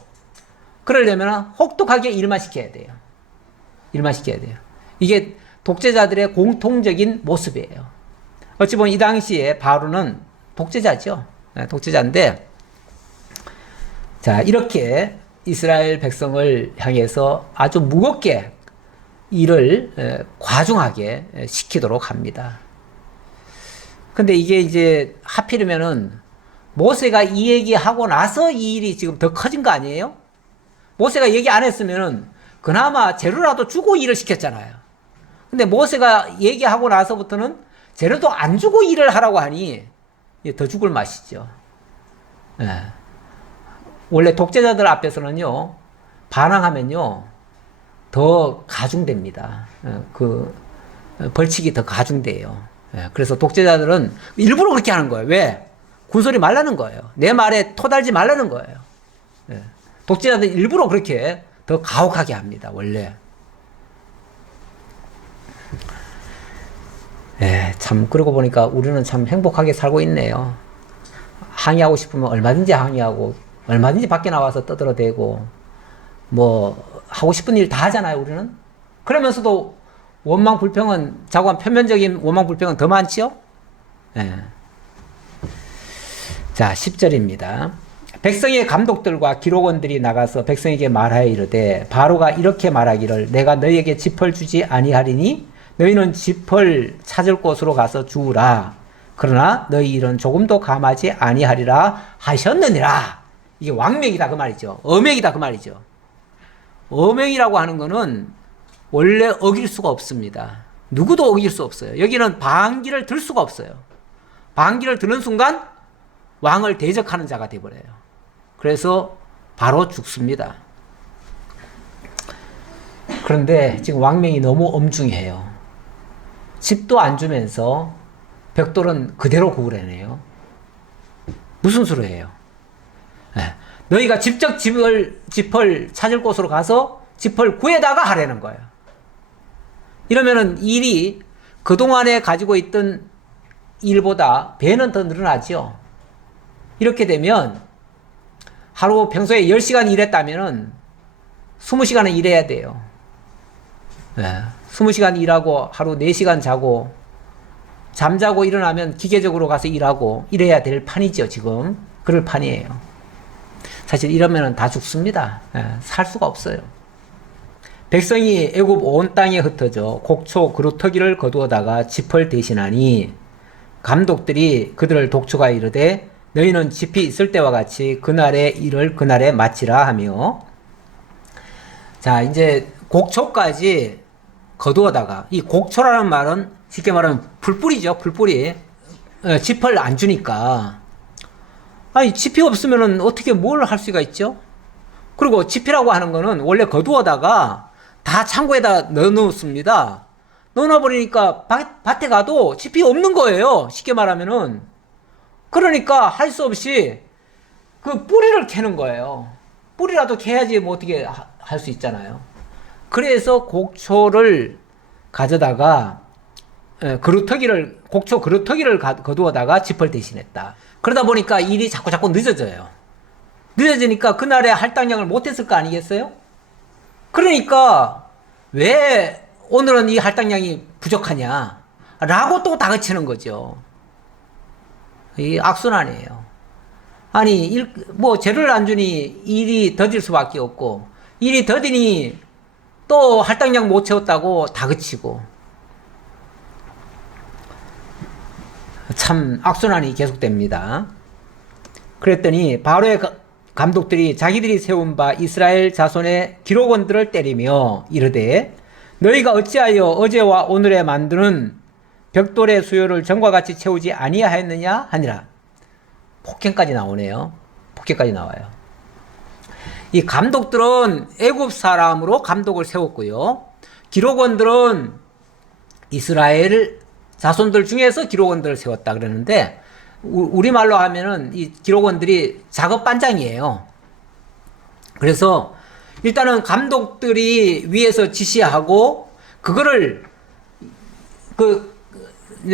그러려면 혹독하게 일만 시켜야 돼요. 일만 시켜야 돼요. 이게 독재자들의 공통적인 모습이에요. 어찌 보면 이 당시에 바로는 독재자죠. 독재자인데, 자, 이렇게 이스라엘 백성을 향해서 아주 무겁게 일을 과중하게 시키도록 합니다. 근데 이게 이제 하필이면은 모세가 이 얘기하고 나서 이 일이 지금 더 커진 거 아니에요? 모세가 얘기 안 했으면은 그나마 재료라도 주고 일을 시켰잖아요. 근데 모세가 얘기하고 나서부터는 재료도 안 주고 일을 하라고 하니 더 죽을 맛이죠. 예. 원래 독재자들 앞에서는요, 반항하면요, 더 가중됩니다. 그 벌칙이 더 가중돼요. 예. 그래서 독재자들은 일부러 그렇게 하는 거예요. 왜? 군소리 말라는 거예요. 내 말에 토달지 말라는 거예요. 예. 독재자들 일부러 그렇게 더 가혹하게 합니다. 원래. 예, 참 그러고 보니까 우리는 참 행복하게 살고 있네요. 항의하고 싶으면 얼마든지 항의하고 얼마든지 밖에 나와서 떠들어대고 뭐 하고 싶은 일 다 하잖아요. 우리는. 그러면서도 원망 불평은, 자고한 표면적인 원망 불평은 더 많지요. 예. 자, 10절입니다. 백성의 감독들과 기록원들이 나가서 백성에게 말하여 이르되 바로가 이렇게 말하기를 내가 너희에게 짚을 주지 아니하리니 너희는 짚을 찾을 곳으로 가서 주우라. 그러나 너희 일은 조금도 감하지 아니하리라 하셨느니라. 이게 왕명이다 그 말이죠. 어명이다 그 말이죠. 어명이라고 하는 거는 원래 어길 수가 없습니다. 누구도 어길 수 없어요. 여기는 방귀를 들 수가 없어요. 방귀를 드는 순간 왕을 대적하는 자가 되어버려요. 그래서 바로 죽습니다. 그런데 지금 왕명이 너무 엄중해요. 집도 안 주면서 벽돌은 그대로 구우려네요. 무슨 수로 해요? 네. 너희가 직접 짚을 찾을 곳으로 가서 짚을 구해다가 하라는 거예요. 이러면은 일이 그동안에 가지고 있던 일보다 배는 더 늘어나죠. 이렇게 되면 하루 평소에 10시간 일했다면은 20시간은 일해야 돼요. 네. 20시간 일하고 하루 4시간 자고 잠자고 일어나면 기계적으로 가서 일하고 이래야 될 판이죠. 지금 그럴 판이에요. 사실 이러면 다 죽습니다. 살 수가 없어요. 백성이 애굽 온 땅에 흩어져 곡초 그루터기를 거두어다가 짚을 대신하니 감독들이 그들을 독촉하여 이르되 너희는 짚이 있을 때와 같이 그날의 일을 그날에 마치라 하며, 자 이제 곡초까지 거두어다가, 이 곡초라는 말은 쉽게 말하면 풀뿌리죠. 풀뿌리. 짚을 안 주니까, 아니 짚이 없으면은 어떻게 뭘 할 수가 있죠? 그리고 짚이라고 하는 거는 원래 거두어다가 다 창고에다 넣어놓습니다. 넣어놔버리니까 밭에 가도 짚이 없는 거예요. 쉽게 말하면은. 그러니까 할 수 없이 그 뿌리를 캐는 거예요. 뿌리라도 캐야지 뭐 어떻게 할 수 있잖아요. 그래서 곡초를 가져다가 곡초 그루터기를 거두어다가 짚을 대신했다. 그러다 보니까 일이 자꾸 늦어져요. 늦어지니까 그날에 할당량을 못했을 거 아니겠어요? 그러니까 왜 오늘은 이 할당량이 부족하냐 라고 또 다그치는 거죠. 이 악순환이에요. 아니 뭐 재료를 안 주니 일이 더딜 수밖에 없고, 일이 더디니 또 할당량 못 채웠다고 다그치고, 참 악순환이 계속됩니다. 그랬더니 바로의 감독들이 자기들이 세운 바 이스라엘 자손의 기록원들을 때리며 이르되 너희가 어찌하여 어제와 오늘에 만드는 벽돌의 수요를 전과 같이 채우지 아니하였느냐 하니라. 폭행까지 나오네요. 폭행까지 나와요. 이 감독들은 애굽 사람으로 감독을 세웠고요. 기록원들은 이스라엘 자손들 중에서 기록원들을 세웠다 그러는데, 우리말로 하면은 이 기록원들이 작업 반장이에요. 그래서 일단은 감독들이 위에서 지시하고 그거를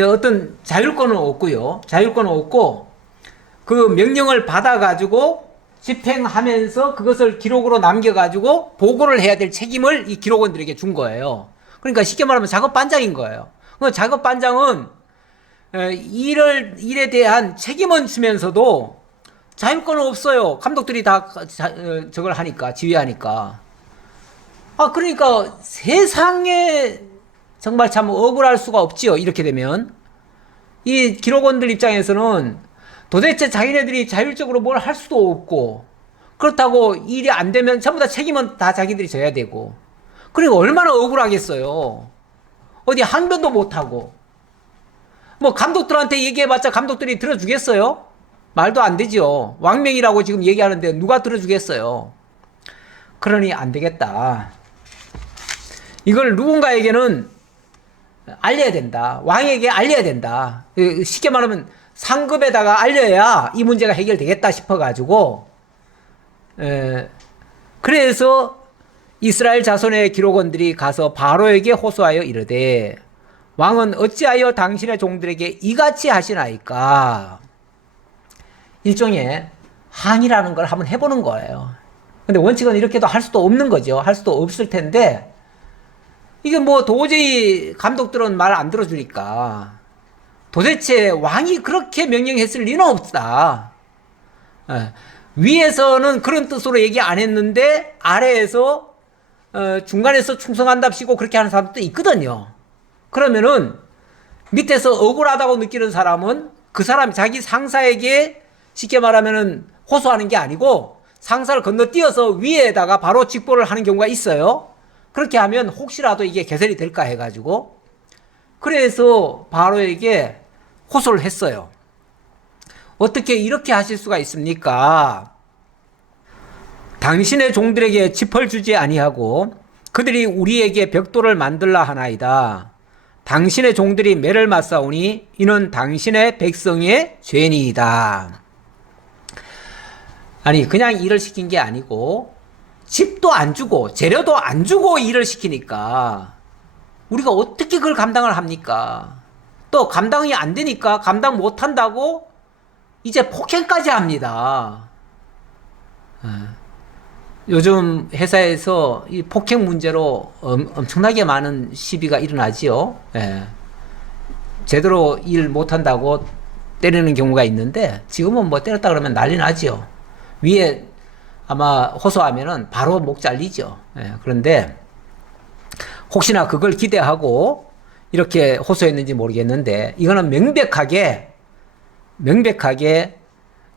어떤 자율권은 없고요. 자율권은 없고 그 명령을 받아가지고 집행하면서 그것을 기록으로 남겨가지고 보고를 해야 될 책임을 이 기록원들에게 준 거예요. 그러니까 쉽게 말하면 작업반장인 거예요. 그 작업반장은 일에 대한 책임은 지면서도 자율권은 없어요. 감독들이 다 저걸 하니까, 지휘하니까. 그러니까 세상에 정말 참 억울할 수가 없지요. 이렇게 되면. 이 기록원들 입장에서는 도대체 자기네들이 자율적으로 뭘 할 수도 없고, 그렇다고 일이 안 되면 전부 다 책임은 다 자기들이 져야 되고, 그리고 얼마나 억울하겠어요. 어디 항변도 못하고. 뭐 감독들한테 얘기해봤자 감독들이 들어주겠어요? 말도 안 되죠. 왕명이라고 지금 얘기하는데 누가 들어주겠어요? 그러니 안 되겠다. 이걸 누군가에게는 알려야 된다. 왕에게 알려야 된다. 쉽게 말하면 상급에다가 알려야 이 문제가 해결되겠다 싶어가지고, 그래서 이스라엘 자손의 기록원들이 가서 바로에게 호소하여 이르되, 왕은 어찌하여 당신의 종들에게 이같이 하시나이까? 일종의 항의라는 걸 한번 해보는 거예요. 근데 원칙은 이렇게도 할 수도 없는 거죠. 할 수도 없을 텐데, 이게 뭐 도저히 감독들은 말 안 들어주니까 도대체 왕이 그렇게 명령했을 리는 없다. 위에서는 그런 뜻으로 얘기 안 했는데 아래에서 중간에서 충성한답시고 그렇게 하는 사람도 있거든요. 그러면은 밑에서 억울하다고 느끼는 사람은 그 사람 자기 상사에게 쉽게 말하면은 호소하는 게 아니고 상사를 건너뛰어서 위에다가 바로 직보를 하는 경우가 있어요. 그렇게 하면 혹시라도 이게 개선이 될까 해가지고 그래서 바로에게 호소를 했어요. 어떻게 이렇게 하실 수가 있습니까? 당신의 종들에게 짚을 주지 아니하고 그들이 우리에게 벽돌을 만들라 하나이다. 당신의 종들이 매를 맞사오니 이는 당신의 백성의 죄니이다. 아니 그냥 일을 시킨 게 아니고 집도 안 주고 재료도 안 주고 일을 시키니까 우리가 어떻게 그걸 감당을 합니까? 또 감당이 안 되니까 감당 못 한다고 이제 폭행까지 합니다. 요즘 회사에서 이 폭행 문제로 엄청나게 많은 시비가 일어나지요. 제대로 일 못한다고 때리는 경우가 있는데 지금은 뭐 때렸다 그러면 난리 나지요. 위에 아마 호소하면은 바로 목 잘리죠. 그런데 혹시나 그걸 기대하고 이렇게 호소했는지 모르겠는데 이거는 명백하게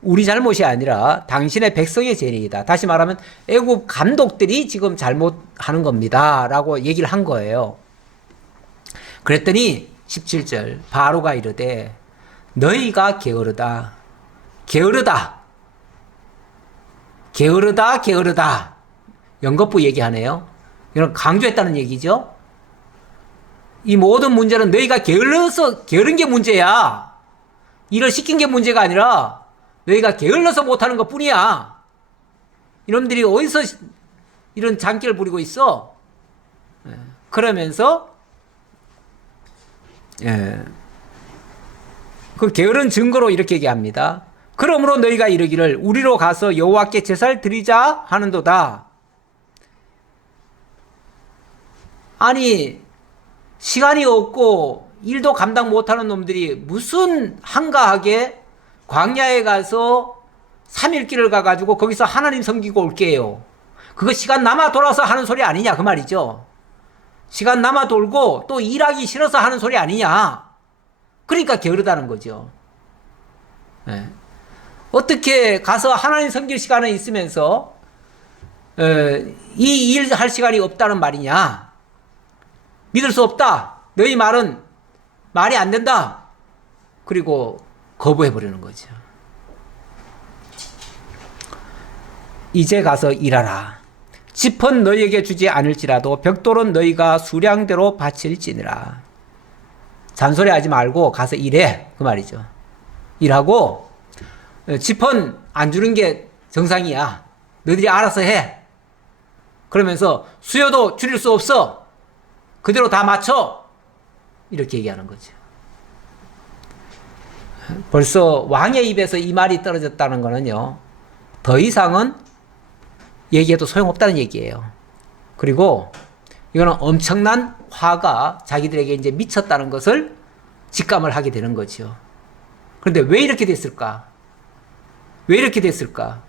우리 잘못이 아니라 당신의 백성의 죄이다. 다시 말하면 애굽 감독들이 지금 잘못하는 겁니다. 라고 얘기를 한 거예요. 그랬더니 17절 바로가 이르되 너희가 게으르다. 연거푸 얘기하네요. 이건 강조했다는 얘기죠. 이 모든 문제는 너희가 게으른 게 문제야. 일을 시킨 게 문제가 아니라 너희가 게을러서 못하는 것 뿐이야. 이놈들이 어디서 이런 장기를 부리고 있어? 그러면서 그 게으른 증거로 이렇게 얘기합니다. 그러므로 너희가 이르기를 우리로 가서 여호와께 제사를 드리자 하는도다. 아니 시간이 없고 일도 감당 못하는 놈들이 무슨 한가하게 광야에 가서 3일 길을 가가지고 거기서 하나님 섬기고 올게요. 그거 시간 남아 돌아서 하는 소리 아니냐 그 말이죠. 시간 남아 돌고 또 일하기 싫어서 하는 소리 아니냐. 그러니까 게으르다는 거죠. 어떻게 가서 하나님 섬길 시간은 있으면서 이 일 할 시간이 없다는 말이냐. 믿을 수 없다. 너희 말은 말이 안 된다. 그리고 거부해버리는 거죠. 이제 가서 일하라. 짚은 너희에게 주지 않을지라도 벽돌은 너희가 수량대로 바칠지니라. 잔소리하지 말고 가서 일해. 그 말이죠. 일하고 짚은 안 주는 게 정상이야. 너희들이 알아서 해. 그러면서 수요도 줄일 수 없어. 그대로 다 맞춰. 이렇게 얘기하는 거죠. 벌써 왕의 입에서 이 말이 떨어졌다는 거는요, 더 이상은 얘기해도 소용없다는 얘기예요. 그리고 이거는 엄청난 화가 자기들에게 이제 미쳤다는 것을 직감을 하게 되는 거죠. 그런데 왜 이렇게 됐을까? 왜 이렇게 됐을까?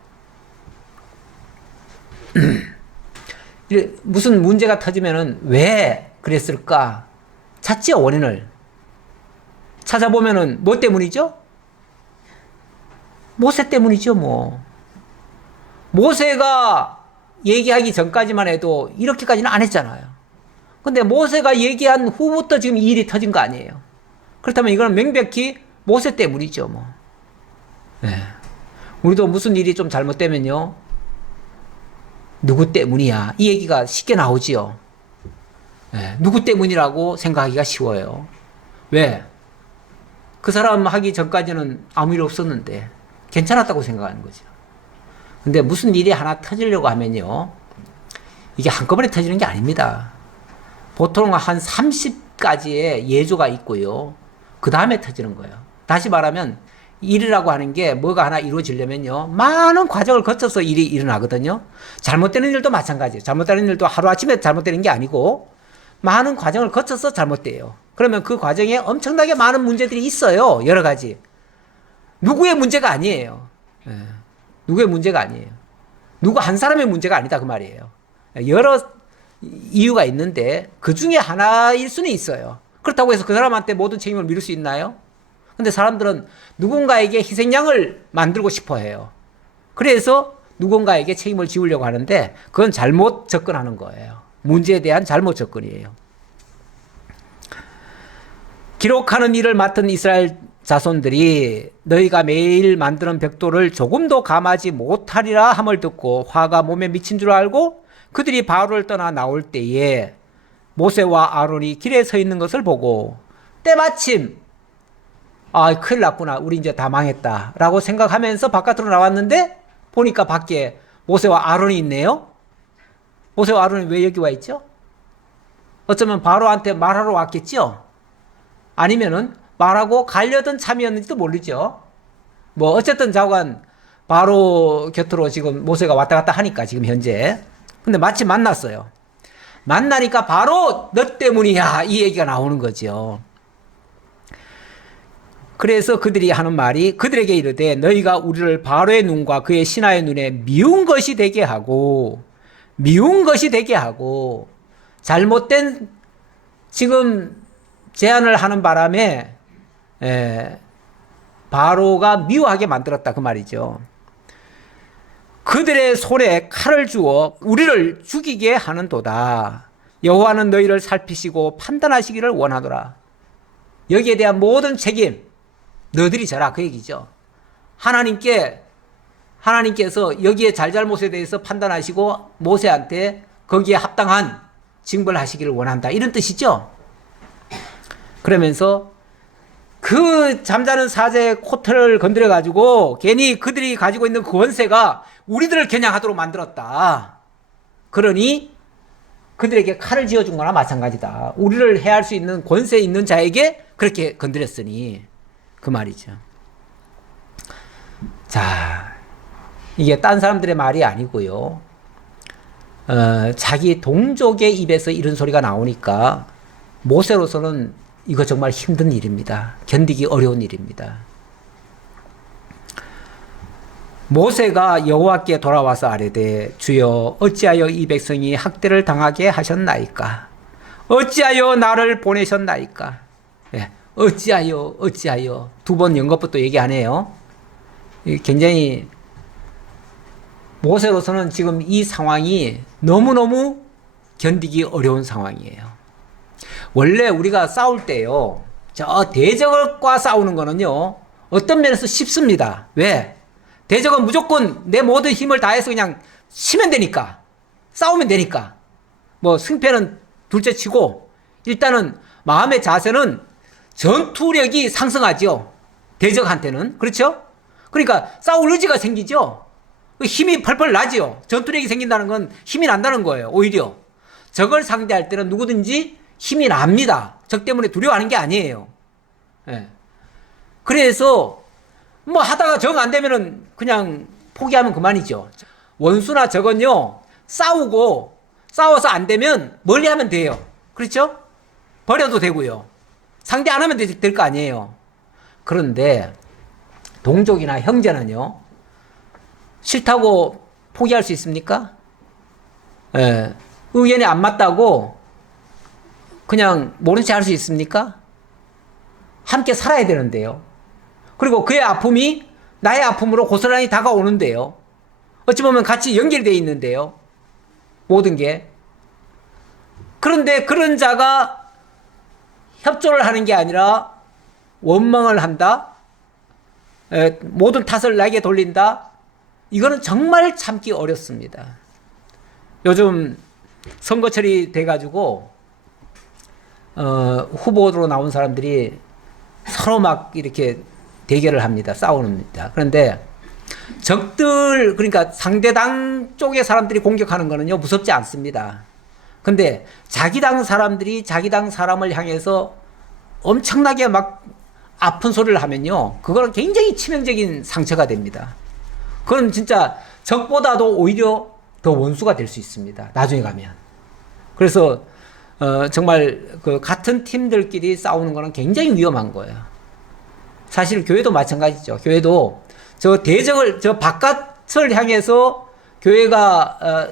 무슨 문제가 터지면은 왜 그랬을까? 찾지요, 원인을. 찾아보면은 뭐 때문이죠? 모세 때문이죠, 뭐. 모세가 얘기하기 전까지만 해도 이렇게까지는 안 했잖아요. 근데 모세가 얘기한 후부터 지금 이 일이 터진 거 아니에요. 그렇다면 이거는 명백히 모세 때문이죠, 뭐. 네. 우리도 무슨 일이 좀 잘못되면요, 누구 때문이야? 이 얘기가 쉽게 나오지요. 네. 누구 때문이라고 생각하기가 쉬워요. 왜? 그 사람 하기 전까지는 아무 일 없었는데 괜찮았다고 생각하는 거죠. 근데 무슨 일이 하나 터지려고 하면요, 이게 한꺼번에 터지는 게 아닙니다. 보통 한 30가지의 예조가 있고요, 그 다음에 터지는 거예요. 다시 말하면 일이라고 하는 게 뭐가 하나 이루어지려면요, 많은 과정을 거쳐서 일이 일어나거든요. 잘못되는 일도 마찬가지예요. 잘못되는 일도 하루아침에 잘못되는 게 아니고 많은 과정을 거쳐서 잘못돼요. 그러면 그 과정에 엄청나게 많은 문제들이 있어요. 여러 가지. 누구의 문제가 아니에요. 예. 누구의 문제가 아니에요. 누구 한 사람의 문제가 아니다 그 말이에요. 여러 이유가 있는데 그 중에 하나일 수는 있어요. 그렇다고 해서 그 사람한테 모든 책임을 미룰 수 있나요? 근데 사람들은 누군가에게 희생양을 만들고 싶어 해요. 그래서 누군가에게 책임을 지우려고 하는데 그건 잘못 접근하는 거예요. 문제에 대한 잘못 접근이에요. 기록하는 일을 맡은 이스라엘 자손들이 너희가 매일 만드는 벽돌을 조금도 감하지 못하리라 함을 듣고 화가 몸에 미친 줄 알고 그들이 바로를 떠나 나올 때에 모세와 아론이 길에 서 있는 것을 보고 때마침 큰일 났구나, 우리 이제 다 망했다 라고 생각하면서 바깥으로 나왔는데 보니까 밖에 모세와 아론이 있네요. 모세와 아론이 왜 여기 와 있죠? 어쩌면 바로한테 말하러 왔겠죠? 아니면은 말하고 가려던 참이었는지도 모르죠. 뭐 어쨌든 자관 바로 곁으로 지금 모세가 왔다 갔다 하니까 지금 현재. 근데 마침 만났어요. 만나니까 바로 너 때문이야 이 얘기가 나오는 거죠. 그래서 그들이 하는 말이 그들에게 이르되 너희가 우리를 바로의 눈과 그의 신하의 눈에 미운 것이 되게 하고 잘못된 지금 제안을 하는 바람에 바로가 미워하게 만들었다 그 말이죠. 그들의 손에 칼을 주어 우리를 죽이게 하는도다. 여호와는 너희를 살피시고 판단하시기를 원하노라. 여기에 대한 모든 책임 너희들이 져라 그 얘기죠. 하나님께서 여기에 잘잘못에 대해서 판단하시고 모세한테 거기에 합당한 징벌을 하시기를 원한다 이런 뜻이죠. 그러면서 그 잠자는 사제의 코트를 건드려 가지고 괜히 그들이 가지고 있는 그 권세가 우리들을 겨냥하도록 만들었다. 그러니 그들에게 칼을 쥐어준 거나 마찬가지다. 우리를 해할 수 있는 권세 있는 자에게 그렇게 건드렸으니 그 말이죠. 자, 이게 딴 사람들의 말이 아니고요. 자기 동족의 입에서 이런 소리가 나오니까 모세로서는 이거 정말 힘든 일입니다. 견디기 어려운 일입니다. 모세가 여호와께 돌아와서 아뢰되 주여 어찌하여 이 백성이 학대를 당하게 하셨나이까? 어찌하여 나를 보내셨나이까? 예, 어찌하여 두 번 연것부터 얘기 안 해요. 굉장히 모세로서는 지금 이 상황이 너무너무 견디기 어려운 상황이에요. 원래 우리가 싸울 때요, 저 대적과 싸우는 거는요, 어떤 면에서 쉽습니다. 왜? 대적은 무조건 내 모든 힘을 다해서 그냥 치면 되니까, 싸우면 되니까. 뭐 승패는 둘째 치고 일단은 마음의 자세는 전투력이 상승하죠. 대적한테는. 그렇죠? 그러니까 싸울 의지가 생기죠. 힘이 펄펄 나죠. 전투력이 생긴다는 건 힘이 난다는 거예요. 오히려 적을 상대할 때는 누구든지 힘이 납니다. 적 때문에 두려워하는 게 아니에요. 예. 그래서 뭐 하다가 정 안 되면은 그냥 포기하면 그만이죠. 원수나 적은요, 싸워서 안 되면 멀리 하면 돼요. 그렇죠? 버려도 되고요. 상대 안 하면 될 거 아니에요. 그런데 동족이나 형제는요, 싫다고 포기할 수 있습니까? 예, 의견이 안 맞다고 그냥 모른 체 할 수 있습니까? 함께 살아야 되는데요. 그리고 그의 아픔이 나의 아픔으로 고스란히 다가오는데요. 어찌 보면 같이 연결되어 있는데요. 모든 게. 그런데 그런 자가 협조를 하는 게 아니라 원망을 한다. 모든 탓을 나에게 돌린다. 이거는 정말 참기 어렵습니다. 요즘 선거철이 돼가지고 후보로 나온 사람들이 서로 막 이렇게 대결을 합니다. 싸웁니다. 그런데 적들, 그러니까 상대당 쪽의 사람들이 공격하는 거는요, 무섭지 않습니다. 근데 자기 당 사람들이 자기 당 사람을 향해서 엄청나게 막 아픈 소리를 하면요, 그거는 굉장히 치명적인 상처가 됩니다. 그건 진짜 적보다도 오히려 더 원수가 될 수 있습니다. 나중에 가면. 그래서 정말 그 같은 팀들끼리 싸우는 거는 굉장히 위험한 거예요. 사실 교회도 마찬가지죠. 교회도 저 바깥을 향해서 교회가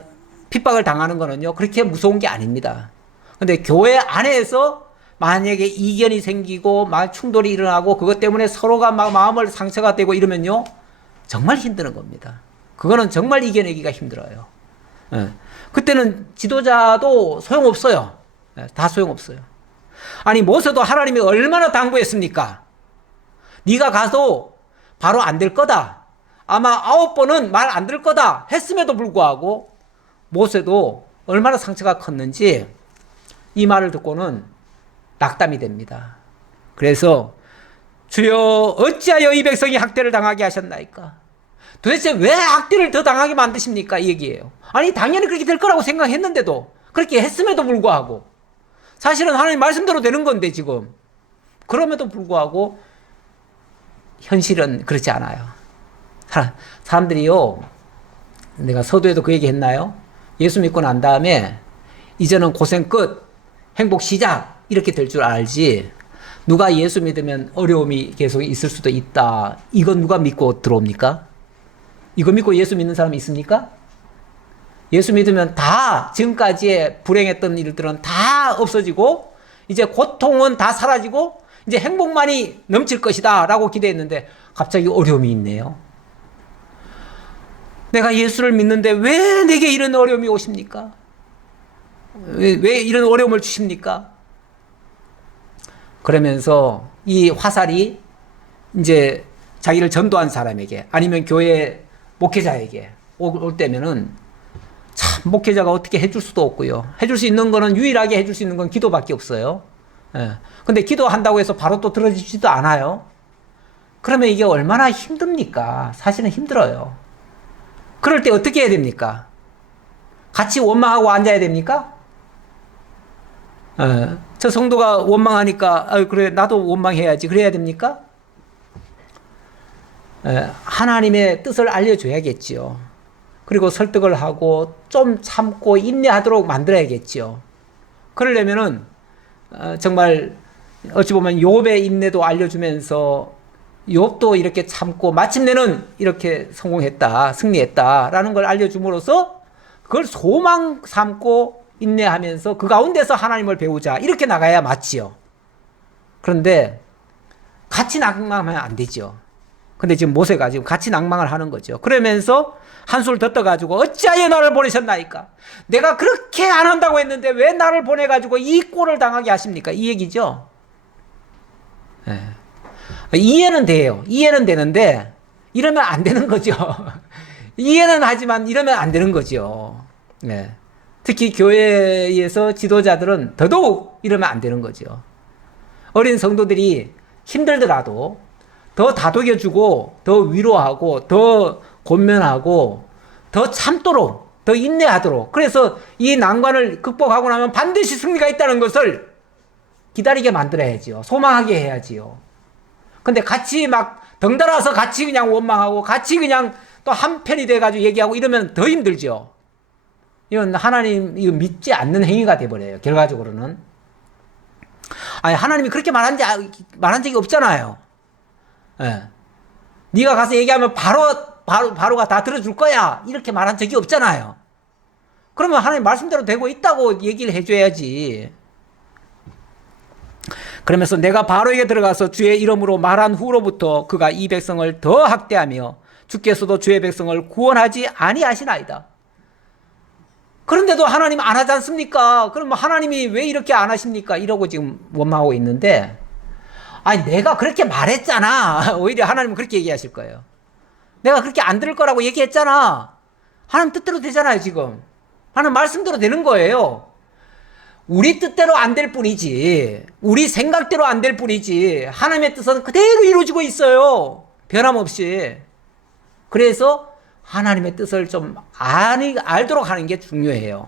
핍박을 당하는 거는요, 그렇게 무서운 게 아닙니다. 근데 교회 안에서 만약에 이견이 생기고 막 충돌이 일어나고 그것 때문에 서로가 막 마음을 상처가 되고 이러면요, 정말 힘드는 겁니다. 그거는 정말 이겨내기가 힘들어요. 그때는 지도자도 소용없어요. 다 소용없어요. 아니, 모세도 하나님이 얼마나 당부했습니까? 네가 가서 바로 안 될 거다. 아마 9번은 말 안 들 거다 했음에도 불구하고 모세도 얼마나 상처가 컸는지 이 말을 듣고는 낙담이 됩니다. 그래서 주여 어찌하여 이 백성이 학대를 당하게 하셨나이까? 도대체 왜 학대를 더 당하게 만드십니까? 이 얘기예요. 아니, 당연히 그렇게 될 거라고 생각했는데도, 그렇게 했음에도 불구하고, 사실은 하나님 말씀대로 되는 건데 지금 그럼에도 불구하고 현실은 그렇지 않아요. 사람들이요, 내가 서두에도 그 얘기 했나요? 예수 믿고 난 다음에 이제는 고생 끝, 행복 시작, 이렇게 될 줄 알지, 누가 예수 믿으면 어려움이 계속 있을 수도 있다, 이건 누가 믿고 들어옵니까? 이거 믿고 예수 믿는 사람이 있습니까? 예수 믿으면 다 지금까지의 불행했던 일들은 다 없어지고 이제 고통은 다 사라지고 이제 행복만이 넘칠 것이다 라고 기대했는데 갑자기 어려움이 있네요. 내가 예수를 믿는데 왜 내게 이런 어려움이 오십니까? 왜 이런 어려움을 주십니까? 그러면서 이 화살이 이제 자기를 전도한 사람에게 아니면 교회 목회자에게 올 때면은 참 목회자가 어떻게 해줄 수도 없고요. 해줄 수 있는 거는, 유일하게 해줄 수 있는 건 기도밖에 없어요. 근데 기도한다고 해서 바로 또 들어주지도 않아요. 그러면 이게 얼마나 힘듭니까? 사실은 힘들어요. 그럴 때 어떻게 해야 됩니까? 같이 원망하고 앉아야 됩니까? 저 성도가 원망하니까 그래 나도 원망해야지, 그래야 됩니까? 하나님의 뜻을 알려줘야겠지요. 그리고 설득을 하고 좀 참고 인내하도록 만들어야겠지요. 그러려면은 정말 어찌 보면 욥의 인내도 알려주면서 욥도 이렇게 참고 마침내는 이렇게 성공했다, 승리했다라는 걸 알려줌으로써 그걸 소망 삼고 인내하면서 그 가운데서 하나님을 배우자, 이렇게 나가야 맞지요. 그런데 같이 낭망하면 안 되죠. 근데 지금 모세가 지금 같이 낭망을 하는 거죠. 그러면서 한술 더 떠가지고 어찌하여 나를 보내셨나이까? 내가 그렇게 안 한다고 했는데 왜 나를 보내가지고 이 꼴을 당하게 하십니까? 이 얘기죠. 이해는 돼요. 이해는 되는데 이러면 안 되는 거죠. 이해는 하지만 이러면 안 되는 거죠. 특히 교회에서 지도자들은 더더욱 이러면 안 되는 거죠. 어린 성도들이 힘들더라도 더 다독여주고 더 위로하고 더 권면하고 더 참도록, 더 인내하도록, 그래서 이 난관을 극복하고 나면 반드시 승리가 있다는 것을 기다리게 만들어야지요. 소망하게 해야지요. 근데 같이 막 덩달아서 같이 그냥 원망하고 같이 그냥 또 한편이 돼가지고 얘기하고 이러면 더 힘들죠. 이건 하나님 이거 믿지 않는 행위가 돼버려요. 결과적으로는. 아니 하나님이 그렇게 말한 적이 없잖아요. 예. 네가 가서 얘기하면 바로가 다 들어줄 거야. 이렇게 말한 적이 없잖아요. 그러면 하나님 말씀대로 되고 있다고 얘기를 해줘야지. 그러면서 내가 바로에게 들어가서 주의 이름으로 말한 후로부터 그가 이 백성을 더 학대하며 주께서도 주의 백성을 구원하지 아니하시나이다. 그런데도 하나님 안 하지 않습니까? 그럼 하나님이 왜 이렇게 안 하십니까? 이러고 지금 원망하고 있는데, 아니 내가 그렇게 말했잖아. 오히려 하나님은 그렇게 얘기하실 거예요. 내가 그렇게 안 들을 거라고 얘기했잖아. 하나님 뜻대로 되잖아요. 지금 하나님 말씀대로 되는 거예요. 우리 뜻대로 안 될 뿐이지, 우리 생각대로 안 될 뿐이지, 하나님의 뜻은 그대로 이루어지고 있어요. 변함없이. 그래서 하나님의 뜻을 좀 알도록 하는 게 중요해요.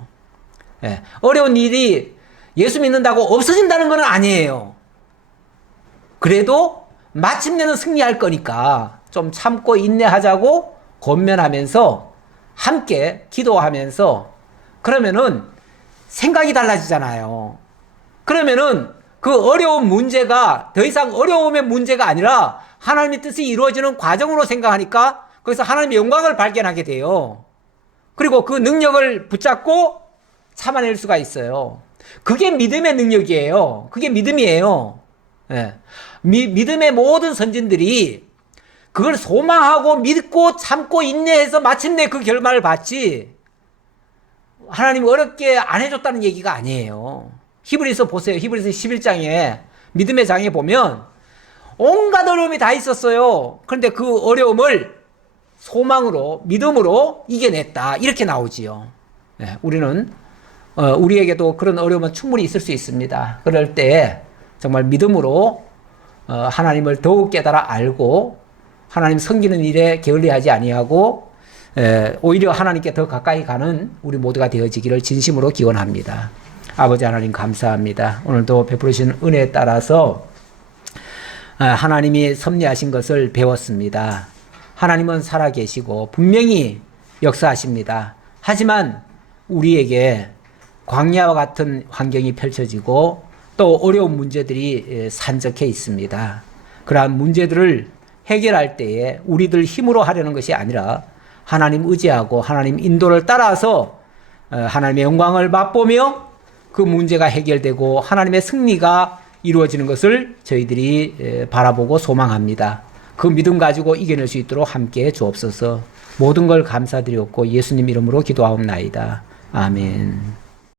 예. 어려운 일이 예수 믿는다고 없어진다는 건 아니에요. 그래도 마침내는 승리할 거니까 좀 참고 인내하자고 권면하면서 함께 기도하면서, 그러면은 생각이 달라지잖아요. 그러면은 그 어려운 문제가 더 이상 어려움의 문제가 아니라 하나님의 뜻이 이루어지는 과정으로 생각하니까 거기서 하나님의 영광을 발견하게 돼요. 그리고 그 능력을 붙잡고 참아낼 수가 있어요. 그게 믿음의 능력이에요. 그게 믿음이에요. 예. 믿음의 모든 선진들이 그걸 소망하고 믿고 참고 인내해서 마침내 그 결말을 봤지, 하나님 어렵게 안 해줬다는 얘기가 아니에요. 히브리서 보세요. 히브리서 11장에 믿음의 장에 보면 온갖 어려움이 다 있었어요. 그런데 그 어려움을 소망으로, 믿음으로 이겨냈다. 이렇게 나오지요. 네, 우리에게도 그런 어려움은 충분히 있을 수 있습니다. 그럴 때 정말 믿음으로 하나님을 더욱 깨달아 알고 하나님 섬기는 일에 게을리하지 아니하고 오히려 하나님께 더 가까이 가는 우리 모두가 되어지기를 진심으로 기원합니다. 아버지 하나님 감사합니다. 오늘도 베풀으신 은혜에 따라서 하나님이 섭리하신 것을 배웠습니다. 하나님은 살아계시고 분명히 역사하십니다. 하지만 우리에게 광야와 같은 환경이 펼쳐지고 또 어려운 문제들이 산적해 있습니다. 그러한 문제들을 해결할 때에 우리들 힘으로 하려는 것이 아니라 하나님 의지하고 하나님 인도를 따라서 하나님의 영광을 맛보며 그 문제가 해결되고 하나님의 승리가 이루어지는 것을 저희들이 바라보고 소망합니다. 그 믿음 가지고 이겨낼 수 있도록 함께 주옵소서. 모든 걸 감사드리옵고 예수님 이름으로 기도하옵나이다. 아멘.